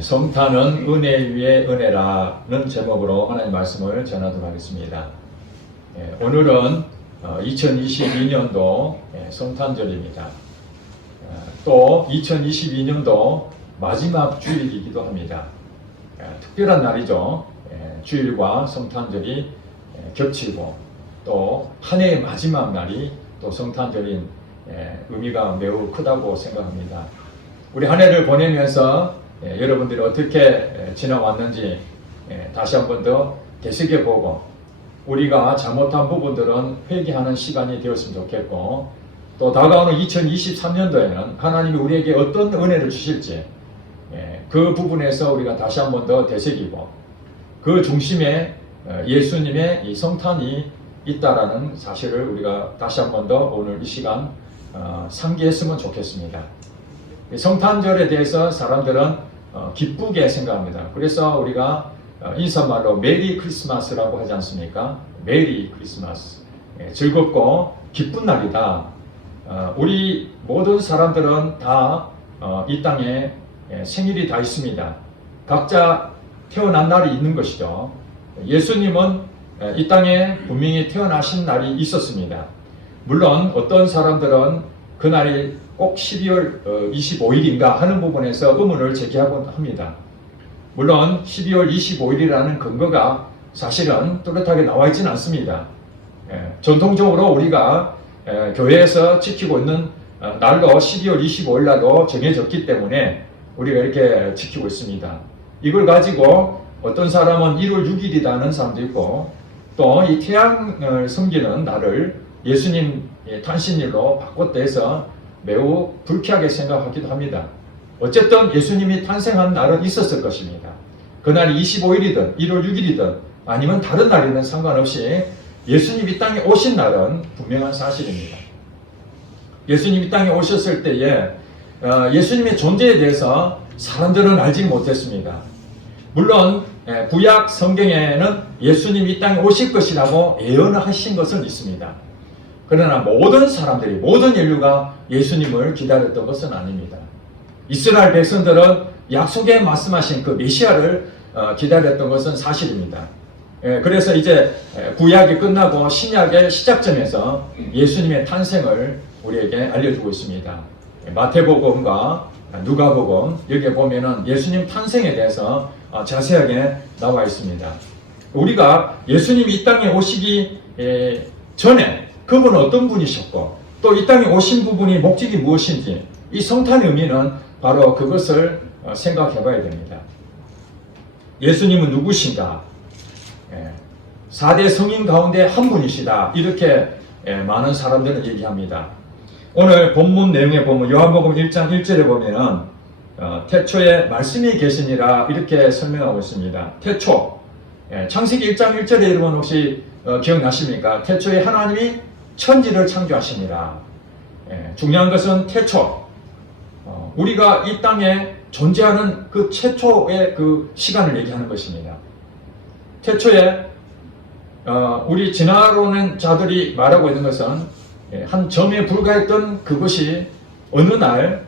성탄은 은혜 위에 은혜라는 제목으로 하나님 말씀을 전하도록 하겠습니다. 오늘은 2022년도 성탄절입니다. 또 2022년도 마지막 주일이기도 합니다. 특별한 날이죠. 주일과 성탄절이 겹치고 또 한 해의 마지막 날이 또 성탄절인 의미가 매우 크다고 생각합니다. 우리 한 해를 보내면서 여러분들이 어떻게 지나왔는지 다시 한 번 더 되새겨보고 우리가 잘못한 부분들은 회개하는 시간이 되었으면 좋겠고 또 다가오는 2023년도에는 하나님이 우리에게 어떤 은혜를 주실지 그 부분에서 우리가 다시 한 번 더 되새기고 그 중심에 예수님의 이 성탄이 있다라는 사실을 우리가 다시 한 번 더 오늘 이 시간 상기했으면 좋겠습니다. 성탄절에 대해서 사람들은 기쁘게 생각합니다. 그래서 우리가 인사말로 메리 크리스마스라고 하지 않습니까? 메리 크리스마스. 즐겁고 기쁜 날이다. 우리 모든 사람들은 다 이 땅에 생일이 다 있습니다. 각자 태어난 날이 있는 것이죠. 예수님은 이 땅에 분명히 태어나신 날이 있었습니다. 물론 어떤 사람들은 그날이 꼭 12월 25일인가 하는 부분에서 의문을 제기하곤 합니다. 물론 12월 25일이라는 근거가 사실은 뚜렷하게 나와 있지는 않습니다. 전통적으로 우리가 교회에서 지키고 있는 날로 12월 25일 날로 정해졌기 때문에 우리가 이렇게 지키고 있습니다. 이걸 가지고 어떤 사람은 1월 6일이라는 사람도 있고 또 이 태양을 섬기는 날을 예수님 탄신일로 바꿨다 해서 매우 불쾌하게 생각하기도 합니다. 어쨌든 예수님이 탄생한 날은 있었을 것입니다. 그날이 25일이든 1월 6일이든 아니면 다른 날이든 상관없이 예수님이 이 땅에 오신 날은 분명한 사실입니다. 예수님이 이 땅에 오셨을 때에 예수님의 존재에 대해서 사람들은 알지 못했습니다. 물론 구약 성경에는 예수님이 이 땅에 오실 것이라고 예언을 하신 것은 있습니다. 그러나 모든 사람들이, 모든 인류가 예수님을 기다렸던 것은 아닙니다. 이스라엘 백성들은 약속에 말씀하신 그 메시아를 기다렸던 것은 사실입니다. 그래서 이제 구약이 끝나고 신약의 시작점에서 예수님의 탄생을 우리에게 알려주고 있습니다. 마태복음과 누가복음 여기에 보면은 예수님 탄생에 대해서 자세하게 나와 있습니다. 우리가 예수님이 이 땅에 오시기 전에 그분은 어떤 분이셨고 또 이 땅에 오신 부분이 목적이 무엇인지 이 성탄의 의미는 바로 그것을 생각해 봐야 됩니다. 예수님은 누구신가? 4대 성인 가운데 한 분이시다. 이렇게 많은 사람들은 얘기합니다. 오늘 본문 내용에 보면 요한복음 1장 1절에 보면은 태초에 말씀이 계시니라 이렇게 설명하고 있습니다. 태초 창세기 1장 1절에 여러분 혹시 기억나십니까? 태초에 하나님이 천지를 창조하시니라. 중요한 것은 태초. 우리가 이 땅에 존재하는 그 최초의 그 시간을 얘기하는 것입니다. 태초에 우리 진화론의 자들이 말하고 있는 것은 한 점에 불과했던 그것이 어느 날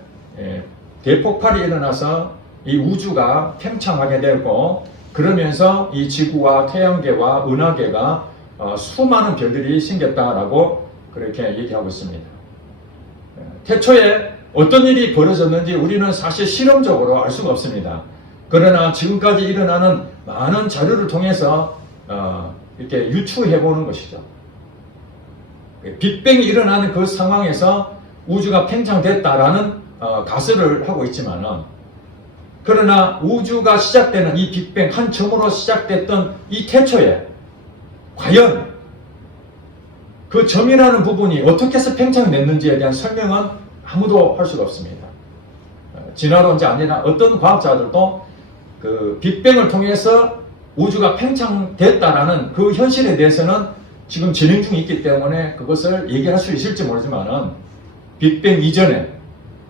대폭발이 일어나서 이 우주가 팽창하게 되고 그러면서 이 지구와 태양계와 은하계가 수많은 별들이 생겼다라고 그렇게 얘기하고 있습니다. 태초에 어떤 일이 벌어졌는지 우리는 사실 실험적으로 알 수가 없습니다. 그러나 지금까지 일어나는 많은 자료를 통해서 이렇게 유추해 보는 것이죠. 빅뱅이 일어나는 그 상황에서 우주가 팽창됐다라는 가설을 하고 있지만은 그러나 우주가 시작되는 이 빅뱅 한 점으로 시작됐던 이 태초에 과연 그 점이라는 부분이 어떻게 해서 팽창됐는지에 대한 설명은 아무도 할 수가 없습니다. 진화론자 아니라 어떤 과학자들도 그 빅뱅을 통해서 우주가 팽창됐다라는 그 현실에 대해서는 지금 진행 중에 있기 때문에 그것을 얘기할 수 있을지 모르지만은 빅뱅 이전에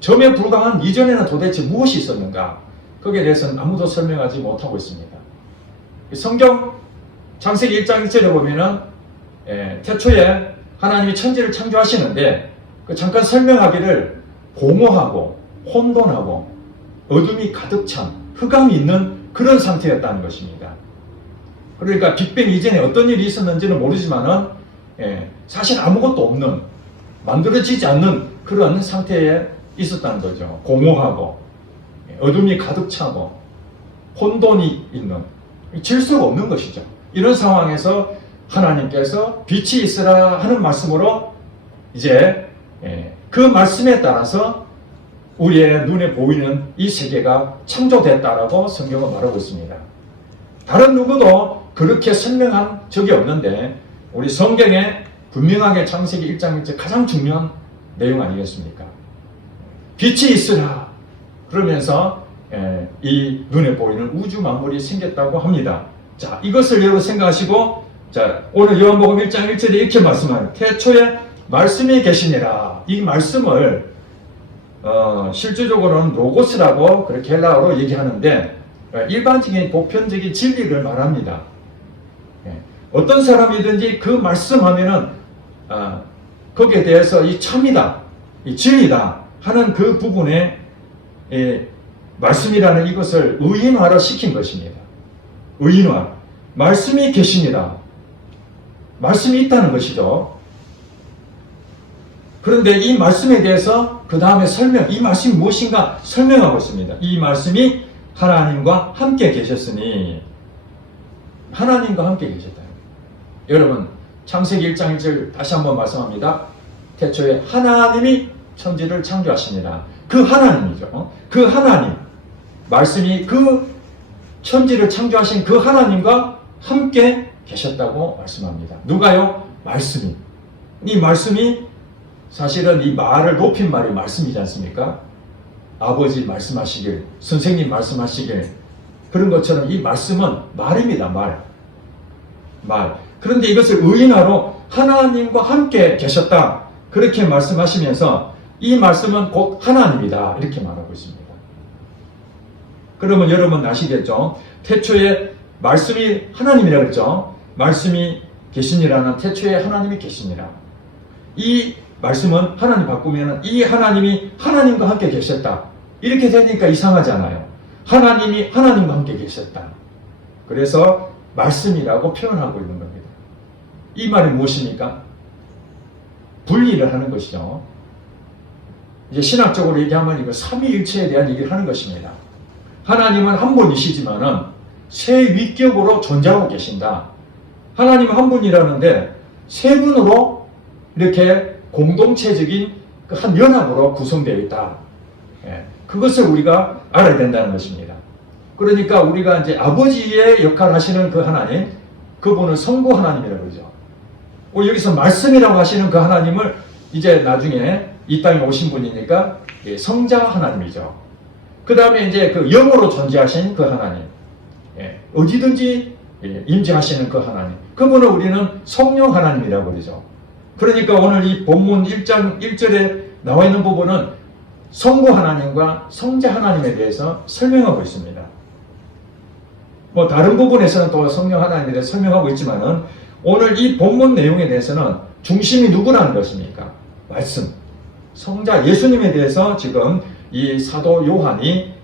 점에 불과한 이전에는 도대체 무엇이 있었는가 거기에 대해서는 아무도 설명하지 못하고 있습니다. 성경 창세기 1장 1절에 보면은 태초에 하나님이 천지를 창조하시는데 그 잠깐 설명하기를 공허하고 혼돈하고 어둠이 가득 찬 흑암이 있는 그런 상태였다는 것입니다. 그러니까 빅뱅 이전에 어떤 일이 있었는지는 모르지만은 사실 아무것도 없는, 만들어지지 않는 그런 상태에 있었다는 거죠. 공허하고 어둠이 가득 차고 혼돈이 있는, 질서가 없는 것이죠. 이런 상황에서 하나님께서 빛이 있으라 하는 말씀으로 이제 그 말씀에 따라서 우리의 눈에 보이는 이 세계가 창조됐다라고 성경은 말하고 있습니다. 다른 누구도 그렇게 설명한 적이 없는데 우리 성경에 분명하게 창세기 1장 1절 가장 중요한 내용 아니겠습니까? 빛이 있으라 그러면서 이 눈에 보이는 우주 만물이 생겼다고 합니다. 자, 이것을 여러분 생각하시고, 자, 오늘 요한복음 1장 1절에 이렇게 말씀하는 태초에 말씀이 계시니라. 이 말씀을 실질적으로는 로고스라고 그렇게 헬라어로 얘기하는데 일반적인 보편적인 진리를 말합니다. 어떤 사람이든지 그 말씀하면은 거기에 대해서 이 참이다, 이 진리다 하는 그 부분에 말씀이라는 이것을 의인화를 시킨 것입니다. 의인화. 말씀이 계십니다. 말씀이 있다는 것이죠. 그런데 이 말씀에 대해서 그 다음에 이 말씀이 무엇인가 설명하고 있습니다. 이 말씀이 하나님과 함께 계셨으니, 하나님과 함께 계셨다. 여러분, 창세기 1장 1절 다시 한번 말씀합니다. 태초에 하나님이 천지를 창조하시니라. 그 하나님이죠. 그 하나님, 말씀이 그 천지를 창조하신 그 하나님과 함께 계셨다고 말씀합니다. 누가요? 말씀이. 이 말씀이 사실은 이 말을 높인 말이 말씀이지 않습니까? 아버지 말씀하시길, 선생님 말씀하시길, 그런 것처럼 이 말씀은 말입니다. 말. 그런데 이것을 의인화로 하나님과 함께 계셨다, 그렇게 말씀하시면서 이 말씀은 곧 하나님이다, 이렇게 말하고 있습니다. 그러면 여러분 아시겠죠? 태초에 말씀이 하나님이라고 했죠? 말씀이 계시니라는 태초에 하나님이 계시니라. 이 말씀은 하나님 바꾸면 이 하나님이 하나님과 함께 계셨다, 이렇게 되니까 이상하잖아요. 하나님이 하나님과 함께 계셨다. 그래서 말씀이라고 표현하고 있는 겁니다. 이 말이 무엇입니까? 분리를 하는 것이죠. 이제 신학적으로 얘기하면 이거 삼위일체에 대한 얘기를 하는 것입니다. 하나님은 한 분이시지만은 세 위격으로 존재하고 계신다. 하나님은 한 분이라는데 세 분으로 이렇게 공동체적인 한 연합으로 구성되어 있다. 그것을 우리가 알아야 된다는 것입니다. 그러니까 우리가 이제 아버지의 역할을 하시는 그 하나님, 그분을 성부 하나님이라고 그러죠. 여기서 말씀이라고 하시는 그 하나님을 이제 나중에 이 땅에 오신 분이니까 성자 하나님이죠. 그 다음에 이제 그 영으로 존재하신 그 하나님, 어디든지 임재하시는 그 하나님, 그분을 우리는 성령 하나님이라고 그러죠. 그러니까 오늘 이 본문 1장 1절에 나와 있는 부분은 성부 하나님과 성자 하나님에 대해서 설명하고 있습니다. 뭐 다른 부분에서는 또 성령 하나님에 대해서 설명하고 있지만은 오늘 이 본문 내용에 대해서는 중심이 누구라는 것입니까? 말씀. 성자 예수님에 대해서 지금 이 사도 요한이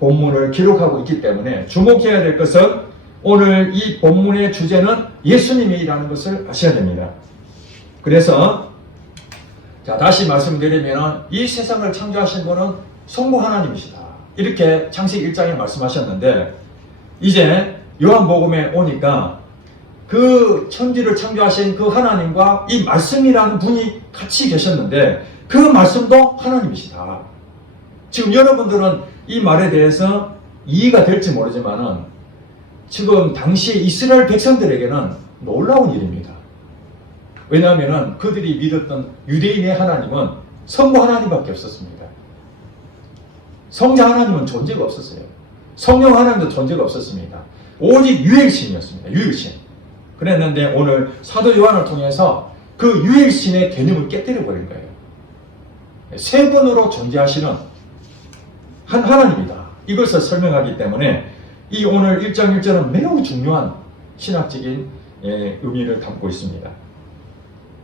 본문을 기록하고 있기 때문에 주목해야 될 것은 오늘 이 본문의 주제는 예수님이라는 것을 아셔야 됩니다. 그래서 자, 다시 말씀드리면 이 세상을 창조하신 분은 성부 하나님이시다, 이렇게 창세기 1장에 말씀하셨는데 이제 요한복음에 오니까 그 천지를 창조하신 그 하나님과 이 말씀이라는 분이 같이 계셨는데 그 말씀도 하나님이시다. 지금 여러분들은 이 말에 대해서 이해가 될지 모르지만은 지금 당시 이스라엘 백성들에게는 놀라운 일입니다. 왜냐하면 그들이 믿었던 유대인의 하나님은 성부 하나님밖에 없었습니다. 성자 하나님은 존재가 없었어요. 성령 하나님도 존재가 없었습니다. 오직 유일신이었습니다. 유일신. 그랬는데 오늘 사도 요한을 통해서 그 유일신의 개념을 깨뜨려 버린 거예요. 세 분으로 존재하시는 한 하나님이다, 이것을 설명하기 때문에 이 오늘 1장 1절은 매우 중요한 신학적인 의미를 담고 있습니다.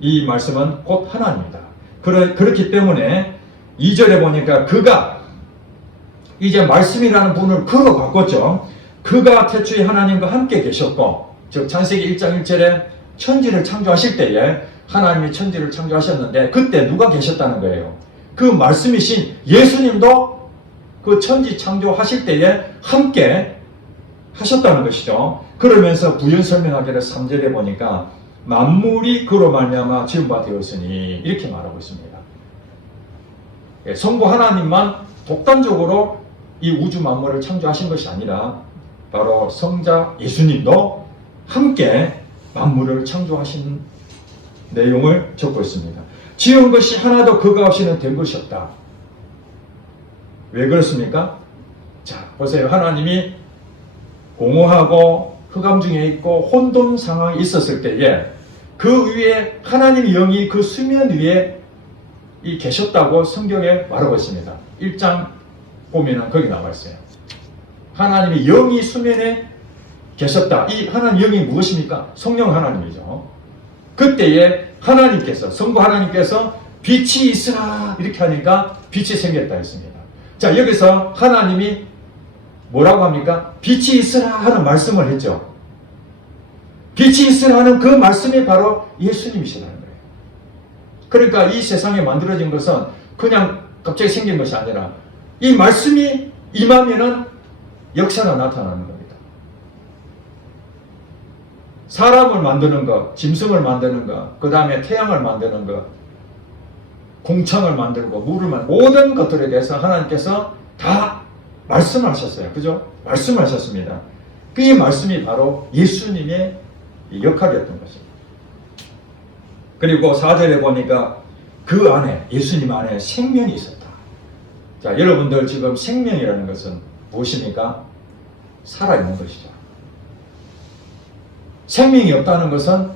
이 말씀은 곧 하나님이다. 그렇기 때문에 2절에 보니까 그가, 이제 말씀이라는 분을 그로 바꿨죠. 그가 태초에 하나님과 함께 계셨고, 즉 창세기 1장 1절에 천지를 창조하실 때에 하나님이 천지를 창조하셨는데 그때 누가 계셨다는 거예요? 그 말씀이신 예수님도 그 천지 창조하실 때에 함께 하셨다는 것이죠. 그러면서 부연 설명하기를 3절에 보니까 만물이 그로 말미암아 지은 바 되었으니 이렇게 말하고 있습니다. 성부 하나님만 독단적으로 이 우주 만물을 창조하신 것이 아니라 바로 성자 예수님도 함께 만물을 창조하신 내용을 적고 있습니다. 지은 것이 하나도 그가 없이는 된 것이 없다. 왜 그렇습니까? 자, 보세요. 하나님이 공허하고 흑암 중에 있고 혼돈 상황이 있었을 때에 그 위에 하나님의 영이 그 수면 위에 계셨다고 성경에 말하고 있습니다. 1장 보면은 거기 나와 있어요. 하나님의 영이 수면에 계셨다. 이 하나님 영이 무엇입니까? 성령 하나님이죠. 그때에 하나님께서, 성부 하나님께서 빛이 있으라 이렇게 하니까 빛이 생겼다 했습니다. 자, 여기서 하나님이 뭐라고 합니까? 빛이 있으라 하는 말씀을 했죠. 빛이 있으라 하는 그 말씀이 바로 예수님이시라는 거예요. 그러니까 이 세상에 만들어진 것은 그냥 갑자기 생긴 것이 아니라 이 말씀이 임하면은 역사가 나타나는 겁니다. 사람을 만드는 것, 짐승을 만드는 것, 그 다음에 태양을 만드는 것, 공창을 만들고 물을 만들고 모든 것들에 대해서 하나님께서 다 말씀하셨어요. 그죠? 말씀하셨습니다. 그 이 말씀이 바로 예수님의 역할이었던 것입니다. 그리고 4절에 보니까 그 안에, 예수님 안에 생명이 있었다. 자, 여러분들 지금 생명이라는 것은 무엇입니까? 살아있는 것이죠. 생명이 없다는 것은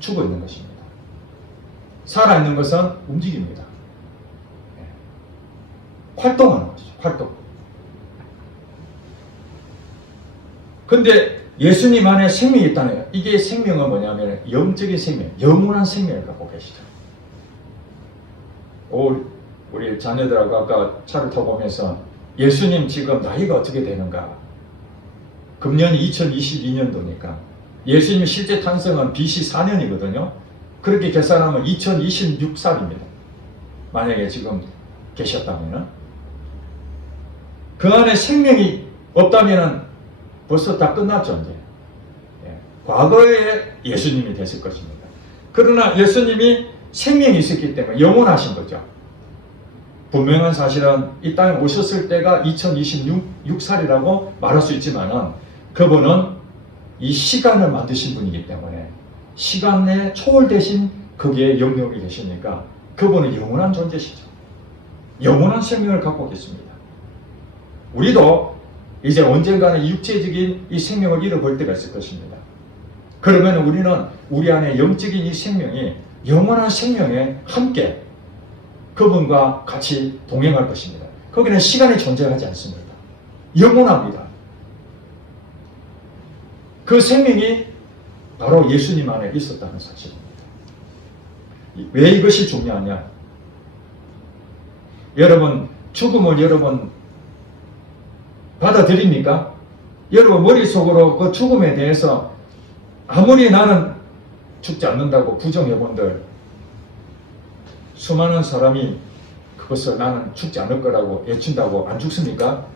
죽어 있는 것입니다. 살아있는 것은 움직입니다. 활동하는 것이죠. 활동. 근데 예수님 안에 생명이 있다는 거예요. 이게 생명은 뭐냐면 영적인 생명, 영원한 생명을 갖고 계시죠. 우리 자녀들하고 아까 차를 타고 오면서 예수님 지금 나이가 어떻게 되는가? 금년이 2022년도니까 예수님 실제 탄생은 BC 4년이거든요. 그렇게 계산하면 2026살입니다. 만약에 지금 계셨다면 그 안에 생명이 없다면 벌써 다 끝났죠. 이제 과거에 예수님이 됐을 것입니다. 그러나 예수님이 생명이 있었기 때문에 영원하신 거죠. 분명한 사실은 이 땅에 오셨을 때가 2026살이라고 말할 수 있지만 그분은 이 시간을 만드신 분이기 때문에 시간에 초월되신 거기에 영역이 되시니까 그분은 영원한 존재시죠. 영원한 생명을 갖고 계십니다. 우리도 이제 언젠가는 육체적인 이 생명을 잃어볼 때가 있을 것입니다. 그러면 우리는 우리 안에 영적인 이 생명이 영원한 생명에 함께 그분과 같이 동행할 것입니다. 거기는 시간이 존재하지 않습니다. 영원합니다. 그 생명이 바로 예수님 안에 있었다는 사실입니다. 왜 이것이 중요하냐? 여러분, 죽음을 여러분 받아들입니까? 여러분 머릿속으로 그 죽음에 대해서 아무리 나는 죽지 않는다고 부정해본들 수많은 사람이 그것을 나는 죽지 않을 거라고 외친다고 안 죽습니까?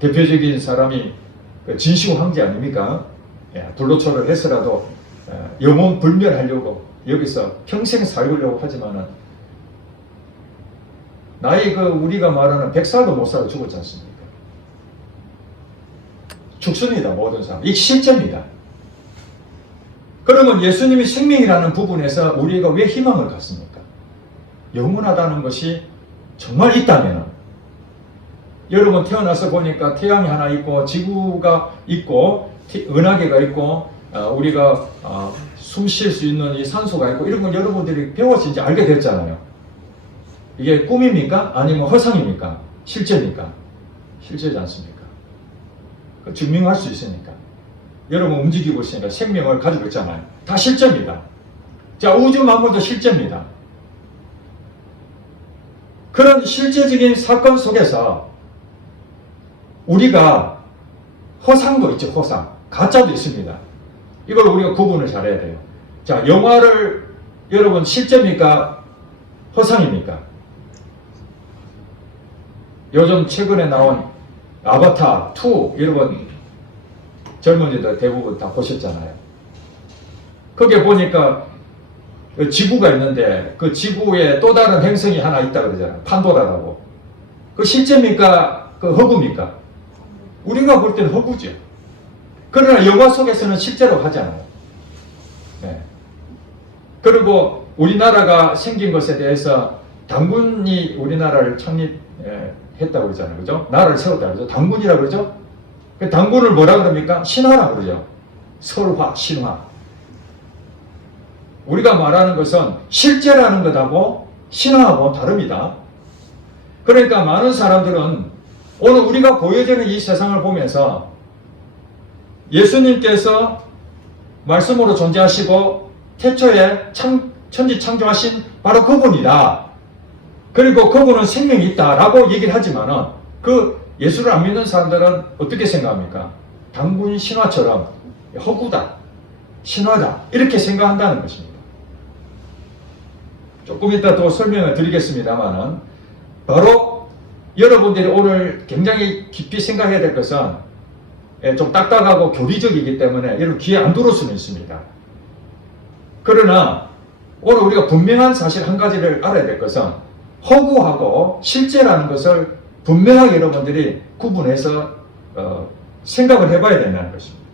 대표적인 사람이 진시호 황제 아닙니까? 불로초를 해서라도 영혼 불멸하려고 여기서 평생 살려고 하지만은 나이 우리가 말하는 100살도 못 살고 죽었지 않습니까? 죽습니다. 모든 사람. 이게 실제입니다. 그러면 예수님이 생명이라는 부분에서 우리가 왜 희망을 갖습니까? 영원하다는 것이 정말 있다면 여러분 태어나서 보니까 태양이 하나 있고 지구가 있고 은하계가 있고 우리가 숨 쉴 수 있는 이 산소가 있고 이런 건 여러분들이 배워서 이제 알게 됐잖아요. 이게 꿈입니까? 아니면 허상입니까? 실제입니까? 실제지 않습니까? 증명할 수 있으니까. 여러분 움직이고 있으니까 생명을 가지고 있잖아요. 다 실제입니다. 자, 우주 만물도 실제입니다. 그런 실제적인 사건 속에서 우리가 허상도 있죠. 허상. 가짜도 있습니다. 이걸 우리가 구분을 잘해야 돼요. 자, 영화를 여러분 실제입니까? 허상입니까? 요즘 최근에 나온 아바타 2 여러분 젊은이들 대부분 다 보셨잖아요. 거기에 보니까 그 지구가 있는데 그 지구에 또 다른 행성이 하나 있다 그러잖아요. 판도라라고. 그 실제입니까? 그 허구입니까? 우리가 볼 때는 허구죠. 그러나 영화 속에서는 실제로 하잖아요. 네. 그리고 우리나라가 생긴 것에 대해서 당군이 우리나라를 창립했다고 그러잖아요. 그죠? 나라를 세웠다고 그러죠. 당군이라고 그러죠? 그 당군을 뭐라 그럽니까? 신화라고 그러죠. 설화, 신화. 우리가 말하는 것은 실제라는 것하고 신화하고 다릅니다. 그러니까 많은 사람들은 오늘 우리가 보여지는 이 세상을 보면서 예수님께서 말씀으로 존재하시고 태초에 천지 창조하신 바로 그분이다. 그리고 그분은 생명이 있다라고 얘기를 하지만은 그 예수를 안 믿는 사람들은 어떻게 생각합니까? 당군 신화처럼 허구다, 신화다 이렇게 생각한다는 것입니다. 조금 이따 또 설명을 드리겠습니다만은 바로 여러분들이 오늘 굉장히 깊이 생각해야 될 것은 좀 딱딱하고 교리적이기 때문에 여러분 귀에 안 들어올 수는 있습니다. 그러나 오늘 우리가 분명한 사실 한 가지를 알아야 될 것은 허구하고 실제라는 것을 분명하게 여러분들이 구분해서 생각을 해봐야 된다는 것입니다.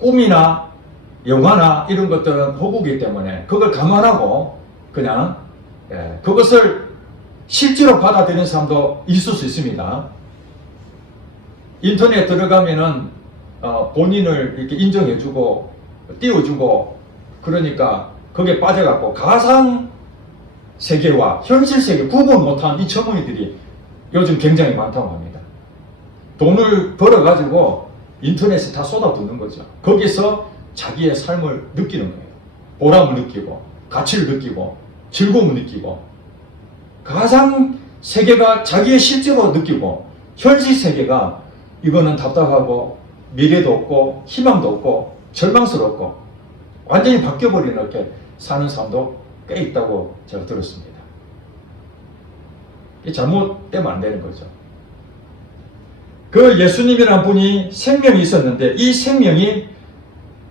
꿈이나 영화나 이런 것들은 허구이기 때문에 그걸 감안하고 그냥 그것을 실제로 받아들이는 사람도 있을 수 있습니다. 인터넷에 들어가면은 본인을 이렇게 인정해주고 띄워주고 그러니까 거기에 빠져갖고 가상 세계와 현실 세계 구분 못한 이 젊은이들이 요즘 굉장히 많다고 합니다. 돈을 벌어가지고 인터넷에 다 쏟아붓는 거죠. 거기서 자기의 삶을 느끼는 거예요. 보람을 느끼고 가치를 느끼고 즐거움을 느끼고 가상 세계가 자기의 실제로 느끼고 현실 세계가 이거는 답답하고 미래도 없고 희망도 없고 절망스럽고 완전히 바뀌어버리는 이렇게 사는 사람도 꽤 있다고 제가 들었습니다. 이게 잘못되면 안 되는 거죠. 그 예수님이라는 분이 생명이 있었는데 이 생명이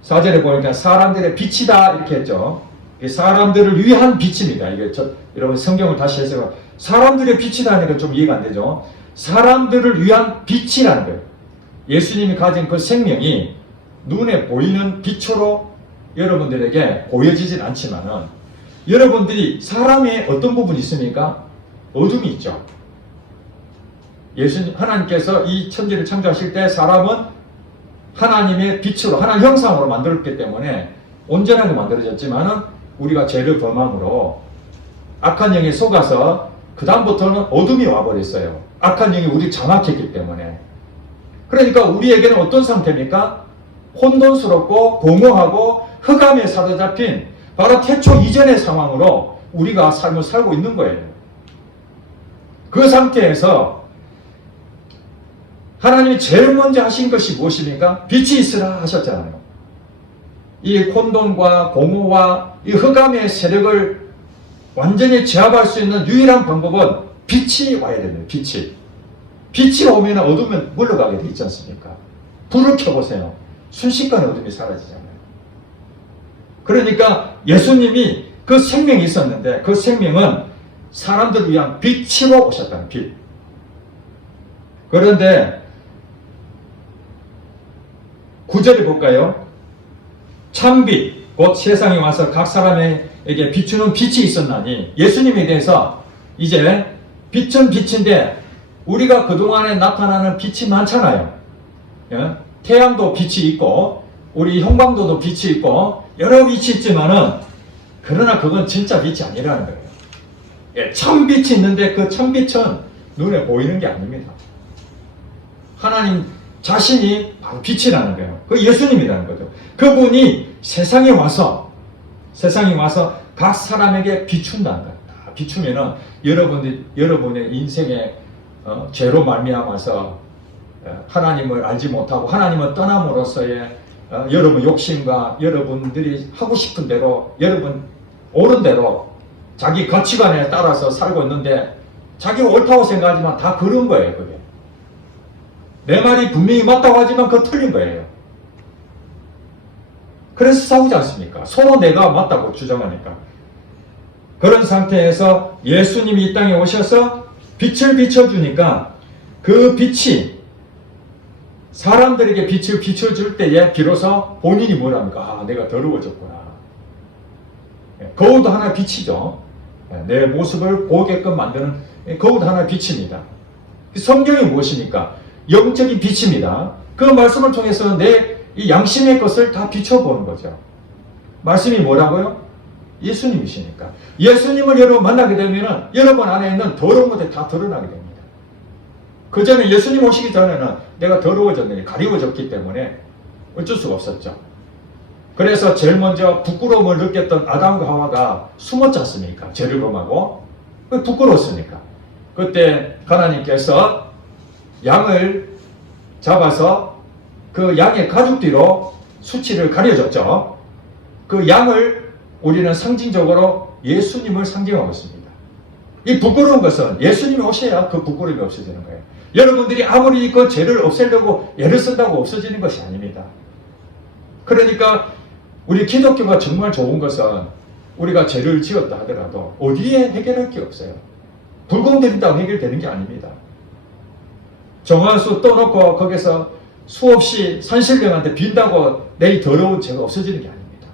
4절에 보니까 사람들의 빛이다 이렇게 했죠. 사람들을 위한 빛입니다. 이게 여러분 성경을 다시 해서 사람들의 빛이다 하니까 좀 이해가 안 되죠. 사람들을 위한 빛이라는 거예요. 예수님이 가진 그 생명이 눈에 보이는 빛으로 여러분들에게 보여지진 않지만은 여러분들이 사람의 어떤 부분이 있습니까? 어둠이 있죠. 하나님께서 이 천지를 창조하실 때 사람은 하나님의 빛으로 하나님 형상으로 만들었기 때문에 온전하게 만들어졌지만은 우리가 죄를 범함으로 악한 영에 속아서 그 다음부터는 어둠이 와버렸어요. 악한 영이 우리를 장악했기 때문에. 그러니까 우리에게는 어떤 상태입니까? 혼돈스럽고 공허하고 흑암에 사로잡힌 바로 태초 이전의 상황으로 우리가 삶을 살고 있는 거예요. 그 상태에서 하나님이 제일 먼저 하신 것이 무엇입니까? 빛이 있으라 하셨잖아요. 이 혼돈과 공허와 이 흑암의 세력을 완전히 제압할 수 있는 유일한 방법은 빛이 와야 됩니다. 빛이 오면 어둠은 물러가게 돼 있지 않습니까? 불을 켜보세요. 순식간에 어둠이 사라지잖아요. 그러니까 예수님이 그 생명이 있었는데 그 생명은 사람들을 위한 빛으로 오셨다는 빛. 그런데 9절에 볼까요? 참빛 곧 세상에 와서 각 사람에게 비추는 빛이 있었나니 예수님에 대해서 이제 빛은 빛인데 우리가 그동안에 나타나는 빛이 많잖아요. 예? 태양도 빛이 있고 우리 형광도도 빛이 있고 여러 빛이 있지만은 그러나 그건 진짜 빛이 아니라는 거예요. 예, 참빛이 있는데 그 참빛은 눈에 보이는 게 아닙니다. 하나님 자신이 바로 빛이라는 거예요. 그 예수님이라는 거죠. 그분이 세상에 와서 각 사람에게 비춘다는 거예요. 비추면은 여러분의 인생에 죄로 말미암아서 하나님을 알지 못하고 하나님을 떠남으로써의 여러분 욕심과 여러분들이 하고 싶은 대로 여러분 옳은 대로 자기 가치관에 따라서 살고 있는데 자기가 옳다고 생각하지만 다 그런 거예요. 그게 내 말이 분명히 맞다고 하지만 그거 틀린 거예요. 그래서 싸우지 않습니까? 서로 내가 맞다고 주장하니까. 그런 상태에서 예수님이 이 땅에 오셔서 빛을 비춰주니까 그 빛이 사람들에게 빛을 비춰줄 때에 비로소 본인이 뭐랍니까? 아, 내가 더러워졌구나. 거울도 하나의 빛이죠. 내 모습을 보게끔 만드는 거울도 하나의 빛입니다. 성경이 무엇입니까? 영적인 빛입니다. 그 말씀을 통해서 내 이 양심의 것을 다 비춰보는 거죠. 말씀이 뭐라고요? 예수님이시니까. 예수님을 여러분 만나게 되면 여러분 안에 있는 더러운 것들이 다 드러나게 됩니다. 그 전에 예수님 오시기 전에는 내가 더러워졌는데 가리워졌기 때문에 어쩔 수가 없었죠. 그래서 제일 먼저 부끄러움을 느꼈던 아담과 하와가 숨었지 않습니까? 죄를 범하고. 부끄러웠으니까. 그때 하나님께서 양을 잡아서 그 양의 가죽 뒤로 수치를 가려줬죠. 그 양을 우리는 상징적으로 예수님을 상징하고 있습니다. 이 부끄러운 것은 예수님이 오셔야 그 부끄러움이 없어지는 거예요. 여러분들이 아무리 그 죄를 없애려고 애를 쓴다고 없어지는 것이 아닙니다. 그러니까 우리 기독교가 정말 좋은 것은 우리가 죄를 지었다 하더라도 어디에 해결할 게 없어요. 불공 드린다고 해결되는 게 아닙니다. 정화수 떠놓고 거기서 수없이 산신령한테 빈다고 내 더러운 죄가 없어지는 게 아닙니다.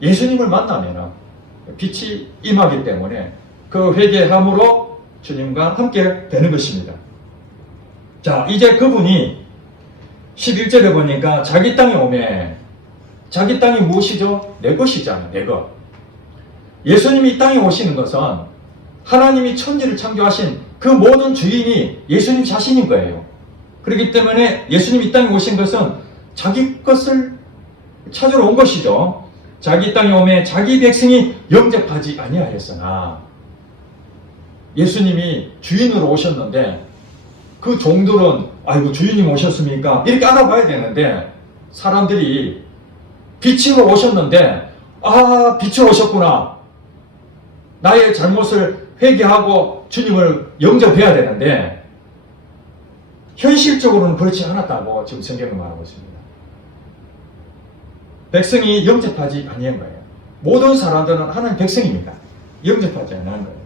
예수님을 만나면 빛이 임하기 때문에 그 회개함으로 주님과 함께 되는 것입니다. 자, 이제 그분이 11절에 보니까 자기 땅에 오매, 자기 땅이 무엇이죠? 내 것이잖아요. 내 것. 예수님이 이 땅에 오시는 것은 하나님이 천지를 창조하신 그 모든 주인이 예수님 자신인 거예요. 그렇기 때문에 예수님이 이 땅에 오신 것은 자기 것을 찾으러 온 것이죠. 자기 땅에 오매 자기 백성이 영접하지 아니하였으나, 예수님이 주인으로 오셨는데 그 종들은 아이고 주인님 오셨습니까? 이렇게 알아봐야 되는데 사람들이 빛으로 오셨는데 아 빛으로 오셨구나. 나의 잘못을 회개하고 주님을 영접해야 되는데 현실적으로는 그렇지 않았다고 지금 성경은 말하고 있습니다. 백성이 영접하지 아니한 거예요. 모든 사람들은 하나님 백성입니다. 영접하지 않는 거예요.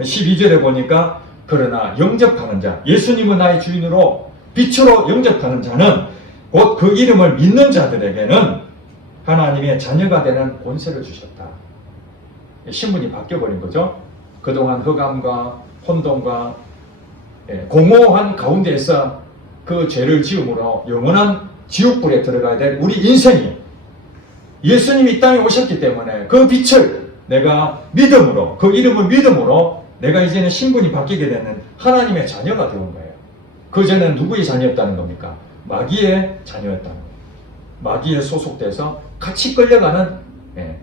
12절에 보니까 그러나 영접하는 자, 예수님은 나의 주인으로 빛으로 영접하는 자는 곧 그 이름을 믿는 자들에게는 하나님의 자녀가 되는 권세를 주셨다. 신분이 바뀌어버린 거죠. 그동안 흑암과 혼돈과 공허한 가운데에서 그 죄를 지음으로 영원한 지옥불에 들어가야 될 우리 인생이 예수님이 이 땅에 오셨기 때문에 그 빛을 내가 믿음으로, 그 이름을 믿음으로 내가 이제는 신분이 바뀌게 되는 하나님의 자녀가 되는 거예요. 그전에는 누구의 자녀였다는 겁니까? 마귀의 자녀였다는 거예요. 마귀에 소속돼서 같이 끌려가는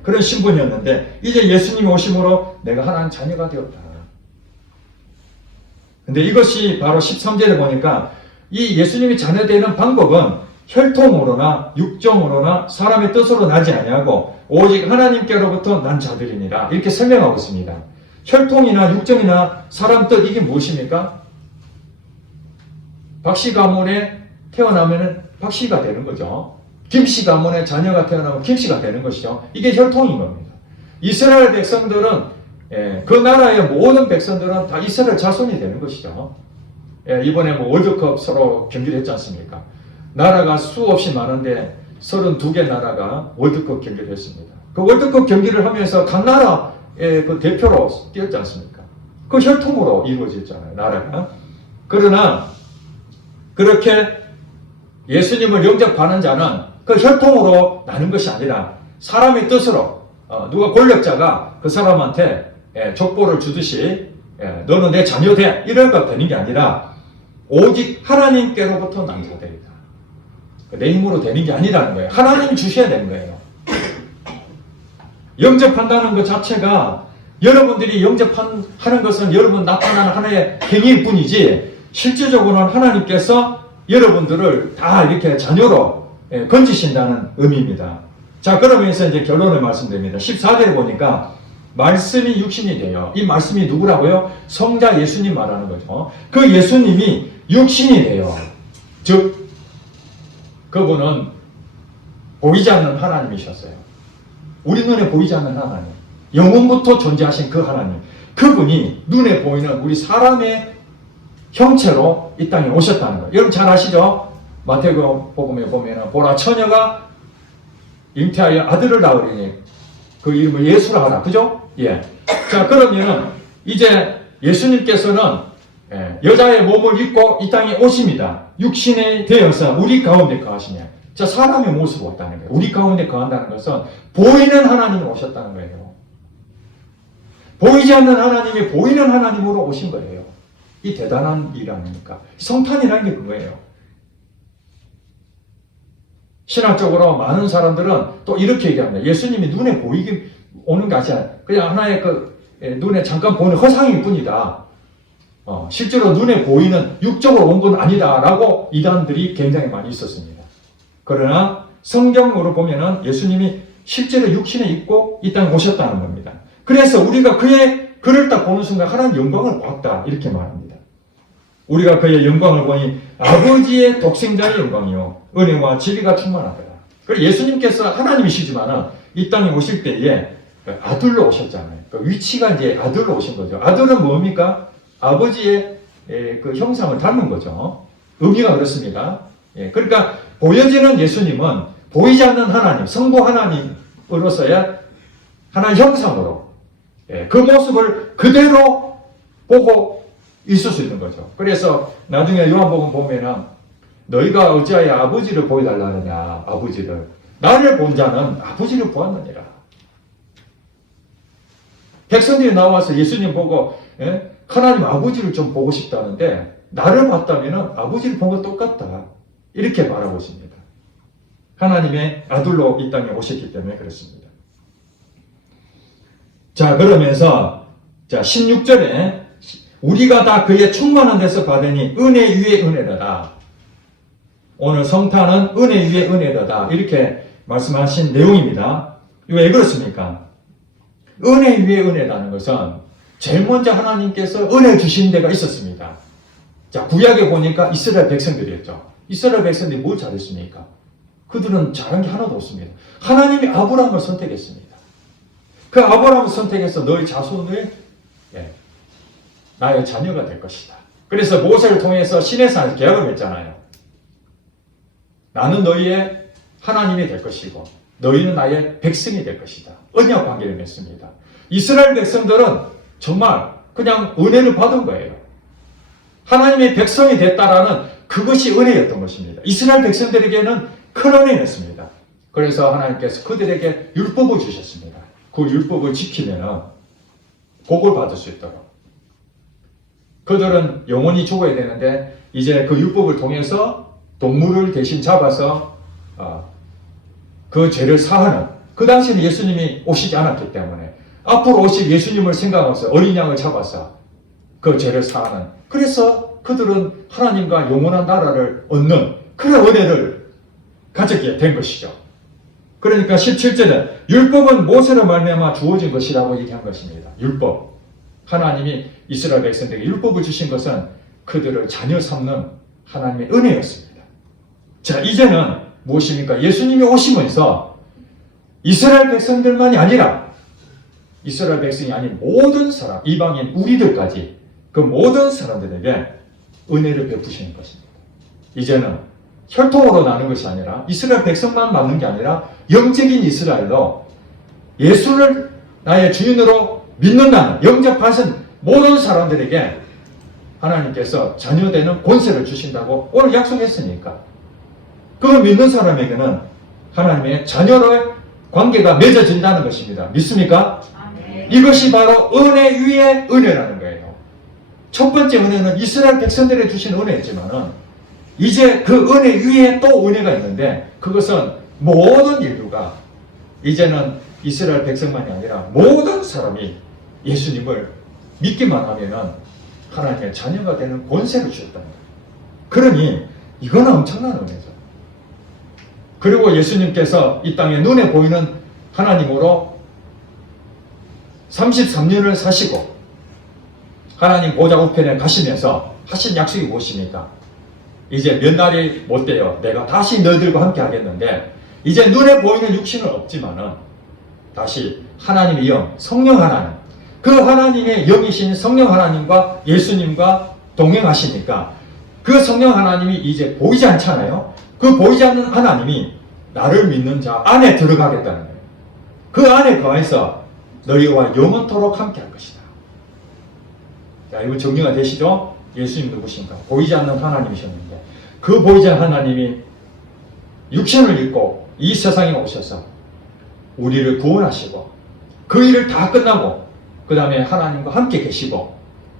그런 신분이었는데 이제 예수님이 오심으로 내가 하나님 자녀가 되었다. 근데 이것이 바로 13절에 보니까 이 예수님이 자녀되는 방법은 혈통으로나 육정으로나 사람의 뜻으로 나지 아니하고 오직 하나님께로부터 난 자들이니라 이렇게 설명하고 있습니다. 혈통이나 육정이나 사람 뜻 이게 무엇입니까? 박씨 가문에 태어나면 박씨가 되는 거죠. 김씨 가문에 자녀가 태어나면 김씨가 되는 것이죠. 이게 혈통인 겁니다. 이스라엘 백성들은 그 나라의 모든 백성들은 다 이스라엘 자손이 되는 것이죠. 이번에 월드컵 서로 경기를 했지 않습니까? 나라가 수없이 많은데 32개 나라가 월드컵 경기를 했습니다. 그 월드컵 경기를 하면서 각 나라의 그 대표로 뛰었지 않습니까? 그 혈통으로 이루어졌잖아요, 나라가. 그러나 그렇게 예수님을 영접하는 자는 그 혈통으로 나는 것이 아니라 사람의 뜻으로 누가 권력자가 그 사람한테 족보를 주듯이 너는 내 자녀 돼 이럴까 되는 게 아니라 오직 하나님께로부터 난 자들이다. 내 힘으로 되는 게 아니라는 거예요. 하나님이 주셔야 되는 거예요. 영접한다는 것 자체가 여러분들이 영접하는 것은 여러분 나타나는 하나의 행위일 뿐이지 실질적으로는 하나님께서 여러분들을 다 이렇게 자녀로 건지신다는 의미입니다. 자, 그러면서 이제 결론을 말씀드립니다. 14절에 보니까 말씀이 육신이 돼요. 이 말씀이 누구라고요? 성자 예수님 말하는 거죠. 그 예수님이 육신이 돼요. 즉 그분은 보이지 않는 하나님이셨어요. 우리 눈에 보이지 않는 하나님, 영원부터 존재하신 그 하나님, 그분이 눈에 보이는 우리 사람의 형체로 이 땅에 오셨다는 거예요. 여러분 잘 아시죠? 마태복음에 보면 보라 처녀가 잉태하여 아들을 낳으리니 그 이름을 예수라 하라. 그죠? 예. 자, 그러면은 이제 예수님께서는 여자의 몸을 입고 이 땅에 오십니다. 육신에 되어서 우리 가운데 거하시냐. 자, 사람의 모습으로 왔다는 거예요. 우리 가운데 거한다는 것은 보이는 하나님이 오셨다는 거예요. 보이지 않는 하나님이 보이는 하나님으로 오신 거예요. 이 대단한 일 아닙니까? 성탄이라는 게 그거예요. 신학적으로 많은 사람들은 또 이렇게 얘기합니다. 예수님이 눈에 보이게 오는 것이 아니라 그냥 하나의 눈에 잠깐 보이는 허상일 뿐이다. 실제로 눈에 보이는 육적으로 온 건 아니다라고 이단들이 굉장히 많이 있었습니다. 그러나 성경으로 보면은 예수님이 실제로 육신에 입고 이 땅에 오셨다는 겁니다. 그래서 우리가 그를 딱 보는 순간 하나님 영광을 보았다 이렇게 말합니다. 우리가 그의 영광을 보니 아버지의 독생자의 영광이요 은혜와 진리가 충만하더라. 그리고 예수님께서 하나님이시지만은 이 땅에 오실 때에 아들로 오셨잖아요. 그 위치가 이제 아들로 오신 거죠. 아들은 뭡니까? 아버지의 그 형상을 닮은 거죠. 의미가 그렇습니다. 그러니까 보여지는 예수님은 보이지 않는 하나님, 성부 하나님으로서의 하나의 형상으로 그 모습을 그대로 보고 있을 수 있는 거죠. 그래서 나중에 요한복음 보면은 너희가 어찌하여 아버지를 보여달라 하느냐. 아버지를. 나를 본 자는 아버지를 보았느니라. 백성들이 나와서 예수님 보고 하나님 아버지를 좀 보고 싶다는데 나를 봤다면 아버지를 본 것 똑같다. 이렇게 말하고 있습니다. 하나님의 아들로 이 땅에 오셨기 때문에 그렇습니다. 자, 그러면서 자 16절에 우리가 다 그의 충만한 데서 받으니 은혜 위에 은혜로다. 오늘 성탄은 은혜 위에 은혜로다. 이렇게 말씀하신 내용입니다. 왜 그렇습니까? 은혜 위에 은혜라는 것은 제일 먼저 하나님께서 은혜 주신 데가 있었습니다. 자, 구약에 보니까 이스라엘 백성들이었죠. 이스라엘 백성들이 뭘 잘했습니까? 그들은 잘한 게 하나도 없습니다. 하나님이 아브라함을 선택했습니다. 그 아브라함을 선택해서 너희 자손을 나의 자녀가 될 것이다. 그래서 모세를 통해서 시내산에서 계약을 했잖아요. 나는 너희의 하나님이 될 것이고 너희는 나의 백성이 될 것이다. 언약 관계를 맺습니다. 이스라엘 백성들은 정말 그냥 은혜를 받은 거예요. 하나님의 백성이 됐다라는 그것이 은혜였던 것입니다. 이스라엘 백성들에게는 큰 은혜였습니다. 그래서 하나님께서 그들에게 율법을 주셨습니다. 그 율법을 지키면 복을 받을 수 있도록. 그들은 영원히 죽어야 되는데 이제 그 율법을 통해서 동물을 대신 잡아서 그 죄를 사하는, 그 당시에는 예수님이 오시지 않았기 때문에 앞으로 오실 예수님을 생각하면서 어린 양을 잡아서 그 죄를 사하는, 그래서 그들은 하나님과 영원한 나라를 얻는 그런 은혜를 가졌게 된 것이죠. 그러니까 17절에 율법은 모세로 말미암아 주어진 것이라고 얘기한 것입니다. 율법. 하나님이 이스라엘 백성들에게 율법을 주신 것은 그들을 자녀 삼는 하나님의 은혜였습니다. 자, 이제는 무엇입니까? 예수님이 오시면서 이스라엘 백성들만이 아니라 이스라엘 백성이 아닌 모든 사람, 이방인 우리들까지 그 모든 사람들에게 은혜를 베푸시는 것입니다. 이제는 혈통으로 나는 것이 아니라 이스라엘 백성만 맞는 게 아니라 영적인 이스라엘로 예수를 나의 주인으로 믿는다는 영접하신 모든 사람들에게 하나님께서 자녀되는 권세를 주신다고 오늘 약속했으니까 그걸 믿는 사람에게는 하나님의 자녀로의 관계가 맺어진다는 것입니다. 믿습니까? 이것이 바로 은혜 위에 은혜라는 거예요. 첫 번째 은혜는 이스라엘 백성들에 주신 은혜였지만은 이제 그 은혜 위에 또 은혜가 있는데 그것은 모든 인류가 이제는 이스라엘 백성만이 아니라 모든 사람이 예수님을 믿기만 하면은 하나님의 자녀가 되는 권세를 주셨다는 거예요. 그러니 이거는 엄청난 은혜죠. 그리고 예수님께서 이 땅에 눈에 보이는 하나님으로 33년을 사시고 하나님 보좌 우편에 가시면서 하신 약속이 무엇입니까? 이제 몇 날이 못 돼요. 내가 다시 너희들과 함께 하겠는데 이제 눈에 보이는 육신은 없지만은 다시 하나님의 영, 성령 하나님, 그 하나님의 영이신 성령 하나님과 예수님과 동행하시니까 그 성령 하나님이 이제 보이지 않잖아요. 그 보이지 않는 하나님이 나를 믿는 자 안에 들어가겠다는 거예요. 그 안에 거해서 너희와 영원토록 함께 할 것이다. 자, 이거 정리가 되시죠? 예수님 누구신가? 보이지 않는 하나님이셨는데 그 보이지 않는 하나님이 육신을 입고 이 세상에 오셔서 우리를 구원하시고 그 일을 다 끝나고 그 다음에 하나님과 함께 계시고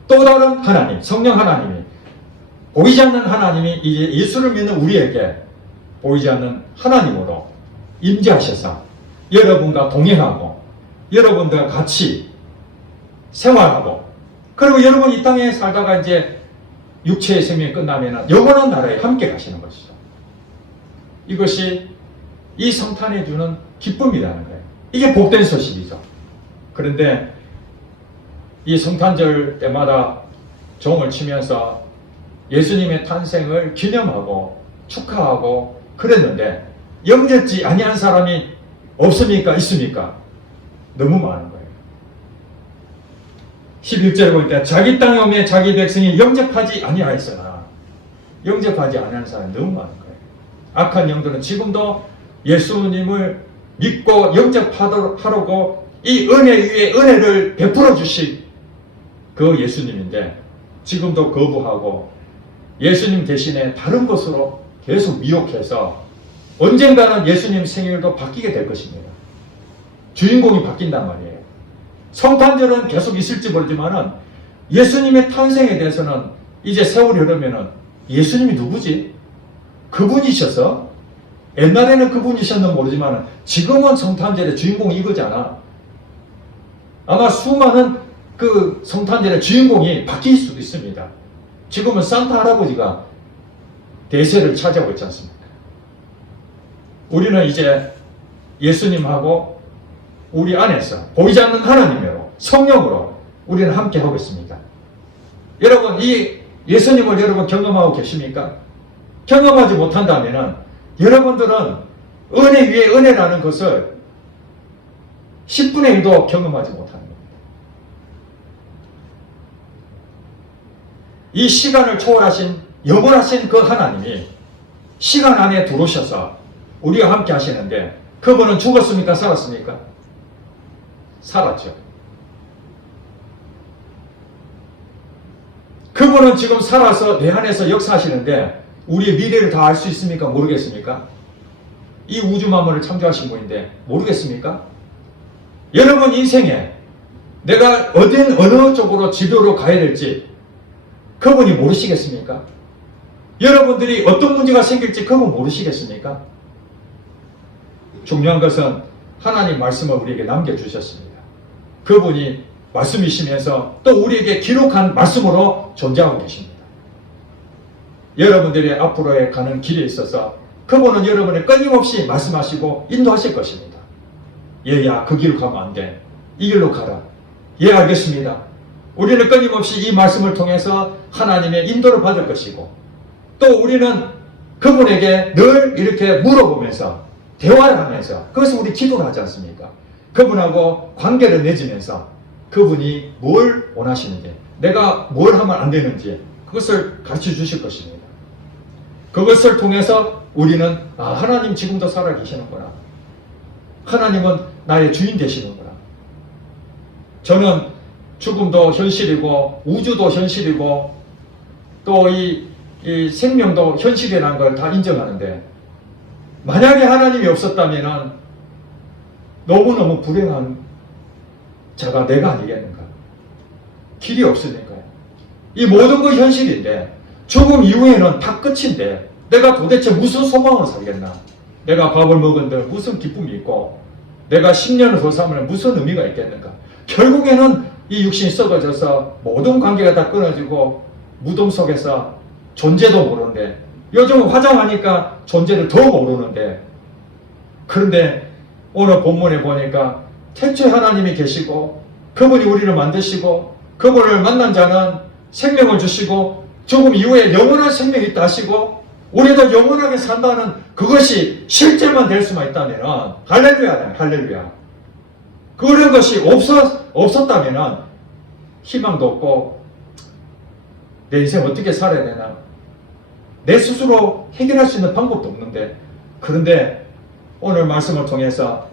또 다른 하나님, 성령 하나님이 보이지 않는 하나님이 이제 예수를 믿는 우리에게 보이지 않는 하나님으로 임재하셔서 여러분과 동행하고 여러분들과 같이 생활하고 그리고 여러분 이 땅에 살다가 이제 육체의 생명이 끝나면 영원한 나라에 함께 가시는 것이죠. 이것이 이 성탄에 주는 기쁨이라는 거예요. 이게 복된 소식이죠. 그런데 이 성탄절 때마다 종을 치면서 예수님의 탄생을 기념하고 축하하고 그랬는데 영접지 아니한 사람이 없습니까? 있습니까? 너무 많은 거예요. 11절에 보니까 자기 땅에 오매 자기 백성이 영접하지 아니하였으나 영접하지 아니하는 사람이 너무 많은 거예요. 악한 영들은 지금도 예수님을 믿고 영접하려고 이 은혜 위에 은혜를 베풀어 주실 그 예수님인데 지금도 거부하고 예수님 대신에 다른 것으로 계속 미혹해서 언젠가는 예수님 생일도 바뀌게 될 것입니다. 주인공이 바뀐단 말이에요. 성탄절은 계속 있을지 모르지만은 예수님의 탄생에 대해서는 이제 세월이 흐르면은 예수님이 누구지? 그분이셔서 옛날에는 그분이셨는지 모르지만 지금은 성탄절의 주인공이 이거잖아. 아마 수많은 그 성탄절의 주인공이 바뀔 수도 있습니다. 지금은 산타 할아버지가 대세를 차지하고 있지 않습니까? 우리는 이제 예수님하고 우리 안에서 보이지 않는 하나님으로 성령으로 우리는 함께 하고 있습니다. 여러분 이 예수님을 여러분 경험하고 계십니까? 경험하지 못한다면 여러분들은 은혜 위에 은혜라는 것을 10분의 1도 경험하지 못하는 겁니다. 이 시간을 초월하신 영원하신 그 하나님이 시간 안에 들어오셔서 우리와 함께 하시는데 그분은 죽었습니까? 살았습니까? 살았죠. 그분은 지금 살아서 내 안에서 역사하시는데 우리의 미래를 다 알 수 있습니까? 모르겠습니까? 이 우주 만물을 창조하신 분인데 모르겠습니까? 여러분 인생에 내가 어느 쪽으로 지도로 가야 될지 그분이 모르시겠습니까? 여러분들이 어떤 문제가 생길지 그분 모르시겠습니까? 중요한 것은 하나님 말씀을 우리에게 남겨주셨습니다. 그분이 말씀이시면서 또 우리에게 기록한 말씀으로 존재하고 계십니다. 여러분들의 앞으로의 가는 길에 있어서 그분은 여러분을 끊임없이 말씀하시고 인도하실 것입니다. 얘야 그 길로 가면 안 돼. 이 길로 가라. 예 알겠습니다. 우리는 끊임없이 이 말씀을 통해서 하나님의 인도를 받을 것이고 또 우리는 그분에게 늘 이렇게 물어보면서 대화를 하면서 그것을 우리 기도를 하지 않습니까? 그분하고 관계를 맺으면서 그분이 뭘 원하시는지 내가 뭘 하면 안 되는지 그것을 가르쳐 주실 것입니다. 그것을 통해서 우리는 하나님 지금도 살아계시는구나. 하나님은 나의 주인 되시는구나. 저는 죽음도 현실이고 우주도 현실이고 또 이 생명도 현실이라는 걸 다 인정하는데 만약에 하나님이 없었다면 너무너무 불행한 자가 내가 아니겠는가. 길이 없으니까요. 이 모든 거 현실인데 죽음 이후에는 다 끝인데 내가 도대체 무슨 소망으로 살겠나. 내가 밥을 먹은들 무슨 기쁨이 있고 내가 10년을 더 살면 무슨 의미가 있겠는가. 결국에는 이 육신이 썩어져서 모든 관계가 다 끊어지고 무덤 속에서 존재도 모르는데, 요즘은 화장하니까 존재를 더 모르는데, 그런데 오늘 본문에 보니까 태초에 하나님이 계시고 그분이 우리를 만드시고 그분을 만난 자는 생명을 주시고 죽음 이후에 영원한 생명이 있다 하시고 우리도 영원하게 산다는 그것이 실제만 될 수만 있다면 할렐루야, 할렐루야. 그런 것이 없었다면 희망도 없고 내 인생 어떻게 살아야 되나, 내 스스로 해결할 수 있는 방법도 없는데, 그런데 오늘 말씀을 통해서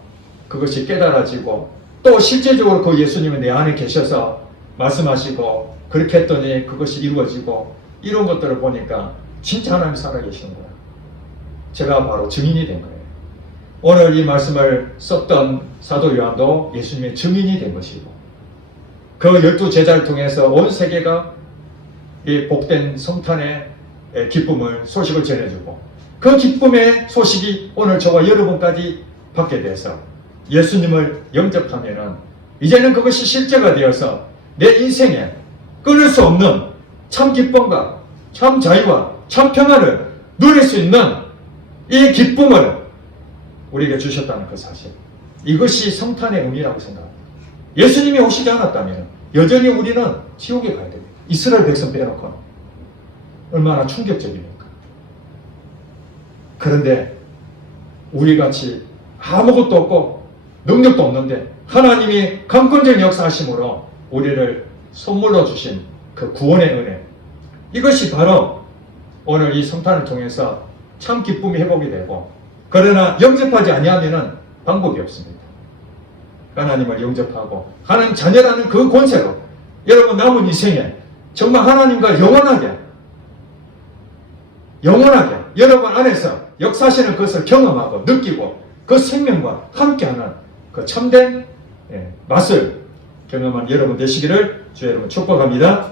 그것이 깨달아지고 또 실제적으로 그 예수님이 내 안에 계셔서 말씀하시고 그렇게 했더니 그것이 이루어지고 이런 것들을 보니까 진짜 하나님이 살아계시는 거야. 제가 바로 증인이 된 거예요. 오늘 이 말씀을 썼던 사도 요한도 예수님의 증인이 된 것이고 그 12제자를 통해서 온 세계가 이 복된 성탄의 기쁨을, 소식을 전해주고 그 기쁨의 소식이 오늘 저와 여러분까지 받게 돼서 예수님을 영접하면은 이제는 그것이 실제가 되어서 내 인생에 끊을 수 없는 참 기쁨과 참 자유와 참 평안을 누릴 수 있는 이 기쁨을 우리에게 주셨다는 그 사실, 이것이 성탄의 의미라고 생각합니다. 예수님이 오시지 않았다면 여전히 우리는 지옥에 가야 됩니다. 이스라엘 백성 빼놓고. 얼마나 충격적입니까? 그런데 우리같이 아무것도 없고 능력도 없는데 하나님이 강권적인 역사하심으로 우리를 선물로 주신 그 구원의 은혜, 이것이 바로 오늘 이 성탄을 통해서 참 기쁨이 회복이 되고, 그러나 영접하지 아니하면 방법이 없습니다. 하나님을 영접하고 하나님 자녀라는 그 권세로 여러분 남은 인생에 정말 하나님과 영원하게 여러분 안에서 역사하시는 것을 경험하고 느끼고 그 생명과 함께하는 그 참된 맛을 경험한 여러분 되시기를 주 여러분 축복합니다.